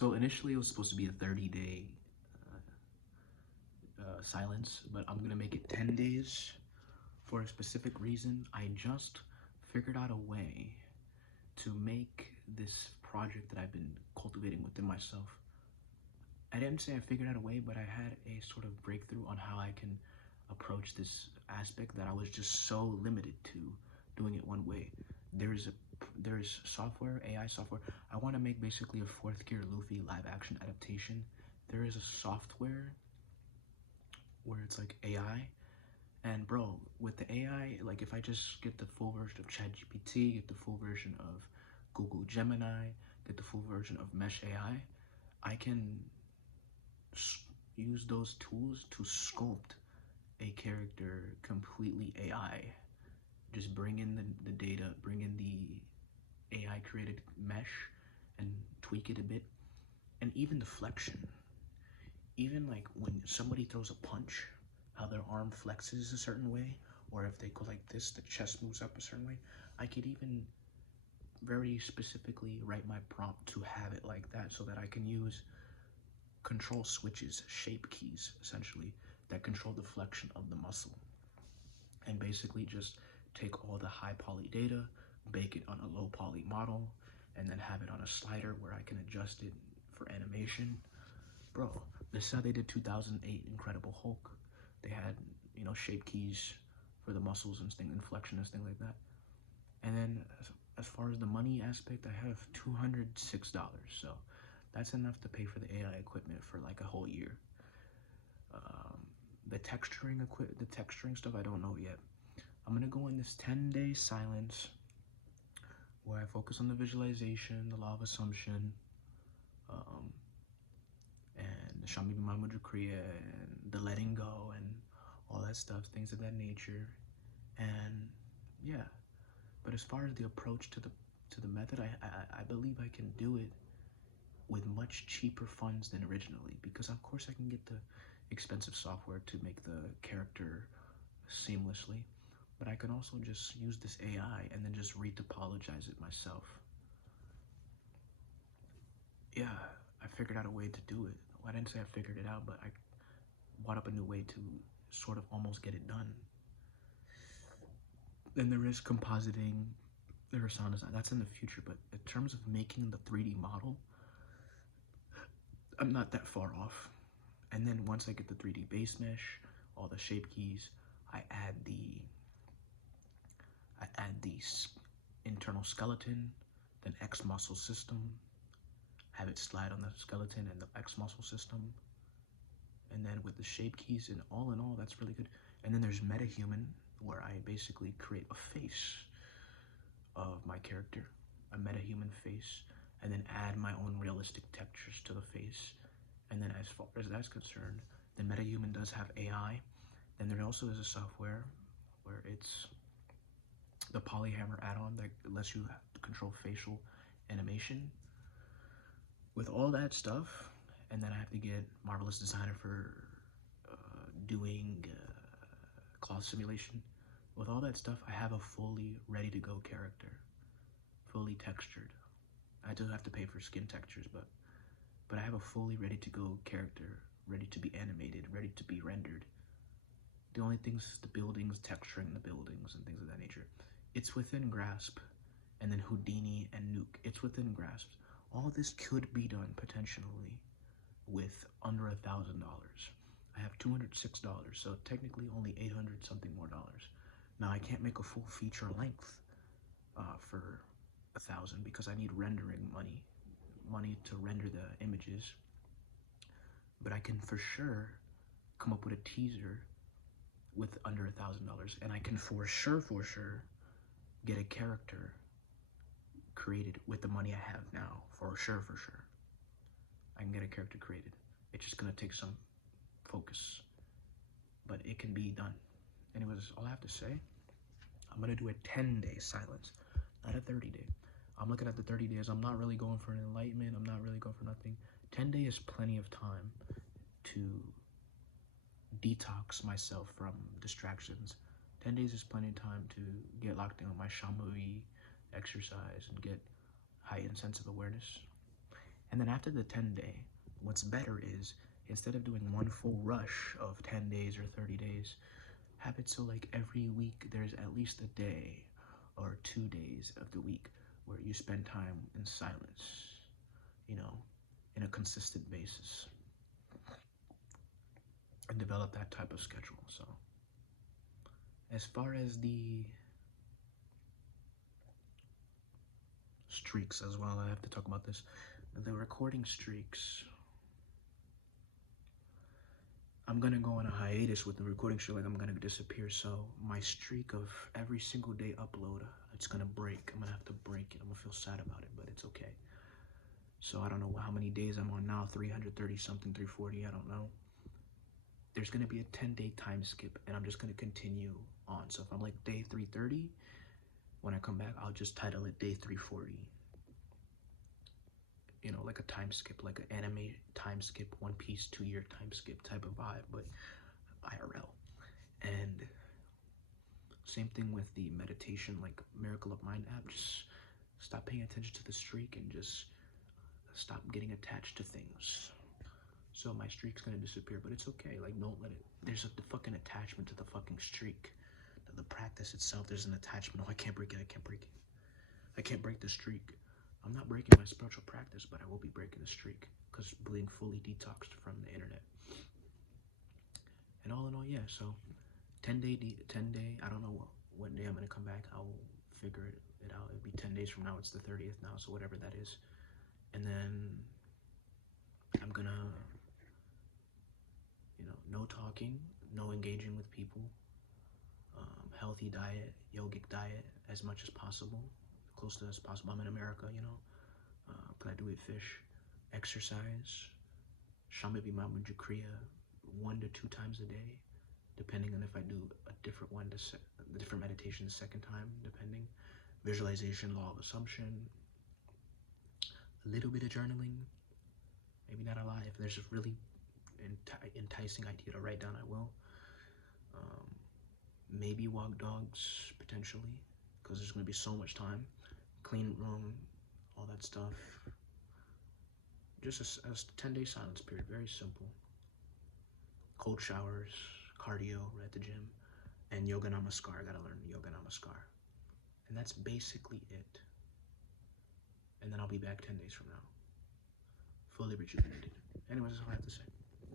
So initially it was supposed to be a 30-day silence, but I'm gonna make it 10 days for a specific reason. I just figured out a way to make this project that I've been cultivating within myself. I didn't say I figured out a way, but I had a sort of breakthrough on how I can approach this aspect that I was just so limited to doing it one way. There's software, AI software. I want to make basically a fourth gear Luffy live action adaptation. There is a software where it's like AI, and bro, with the AI, like if I just get the full version of ChatGPT, get the full version of Google Gemini, get the full version of Mesh AI, I can use those tools to sculpt a character completely AI. Just bring in the data, bring in the AI created mesh and tweak it a bit. And even the flexion. Even like when somebody throws a punch, how their arm flexes a certain way, or if they go like this, the chest moves up a certain way. I could even very specifically write my prompt to have it like that so that I can use control switches, shape keys, essentially, that control the flexion of the muscle. And basically just take all the high poly data, bake it on a low poly model, and then have it on a slider where I can adjust it for animation. Bro, this is how they did 2008 Incredible Hulk. They had, shape keys for the muscles and thing, inflection and things like that. And then as far as the money aspect, I have $206. So that's enough to pay for the AI equipment for like a whole year. The texturing stuff, I don't know yet. I'm gonna go in this 10-day silence where I focus on the visualization, the law of assumption, and the Shami Mamadou Kriya, and the letting go, and all that stuff, things of that nature. And yeah, but as far as the approach to the method, I believe I can do it with much cheaper funds than originally, because of course I can get the expensive software to make the character seamlessly, but I can also just use this AI and then just retopologize it myself. Yeah, I figured out a way to do it. Well, I didn't say I figured it out, but I brought up a new way to sort of almost get it done. Then there is compositing, there is sound design, that's in the future, but in terms of making the 3D model, I'm not that far off. And then once I get the 3D base mesh, all the shape keys, I add the internal skeleton, then X muscle system, have it slide on the skeleton and the X muscle system, and then with the shape keys, and all in all, that's really good. And then there's metahuman, where I basically create a face of my character, a metahuman face, and then add my own realistic textures to the face. And then as far as that's concerned, the metahuman does have AI. Then there also is a software where it's the Polyhammer add-on that lets you control facial animation. With all that stuff, and then I have to get Marvelous Designer for doing cloth simulation. With all that stuff, I have a fully ready-to-go character, fully textured. I do have to pay for skin textures, but I have a fully ready-to-go character, ready to be animated, ready to be rendered. The only things is the buildings, texturing the buildings, and things of that nature. It's within grasp. And then Houdini and Nuke, it's within grasp. All this could be done potentially with under $1,000. I have $206, so technically only 800 something more dollars. Now I can't make a full feature length for 1,000 because I need rendering money to render the images. But I can for sure come up with a teaser with under $1,000, and I can for sure get a character created with the money I have now, for sure. I can get a character created. It's just gonna take some focus, but it can be done. Anyways, all I have to say, I'm gonna do a 10-day silence, not a 30-day. I'm looking at the 30 days. I'm not really going for an enlightenment. I'm not really going for nothing. 10 days is plenty of time to detox myself from distractions. 10 days is plenty of time to get locked in on my Shamui exercise and get heightened sense of awareness. And then after the 10-day, what's better is instead of doing one full rush of 10 days or 30 days, have it so like every week there's at least a day or 2 days of the week where you spend time in silence, you know, in a consistent basis, and develop that type of schedule. So as far as the streaks as well, I have to talk about this. The recording streaks, I'm gonna go on a hiatus with the recording streak, like I'm gonna disappear. So my streak of every single day upload, it's gonna break. I'm gonna have to break it. I'm gonna feel sad about it, but it's okay. So I don't know how many days I'm on now, 330 something, 340, I don't know. There's gonna be a 10-day time skip, and I'm just gonna continue on. So if I'm like day 330, when I come back, I'll just title it day 340. You know, like a time skip, like an anime time skip, One Piece 2-year time skip type of vibe, but IRL. And same thing with the meditation, like Miracle of Mind app. Just stop paying attention to the streak and just stop getting attached to things. So my streak's gonna disappear, but it's okay. Like, don't let it. There's a fucking attachment to the fucking streak. The practice itself, there's an attachment. Oh, I can't break it. I can't break it. I can't break the streak. I'm not breaking my spiritual practice, but I will be breaking the streak because being fully detoxed from the internet. And all in all, yeah. So 10 day. I don't know what day I'm gonna come back. I'll figure it out. It'll be 10 days from now. It's the 30th now, so whatever that is. And then I'm gonna, you know, no talking, no engaging with people, healthy diet, yogic diet as much as possible, close to as possible. I'm in America, you know. But I do eat fish, exercise, Shambhavi Mamunja Kriya 1 to 2 times a day, depending on if I do a different one, the different meditation the second time, depending. Visualization, law of assumption, a little bit of journaling, maybe not a lot. If there's a really enticing idea to write down, I will. Maybe walk dogs, potentially, because there's going to be so much time. Clean room, all that stuff. Just a 10-day silence period, very simple. Cold showers, cardio at the gym, and yoga namaskar. I gotta learn yoga namaskar. And that's basically it. And then I'll be back 10 days from now, fully rejuvenated. Anyways, that's all I have to say.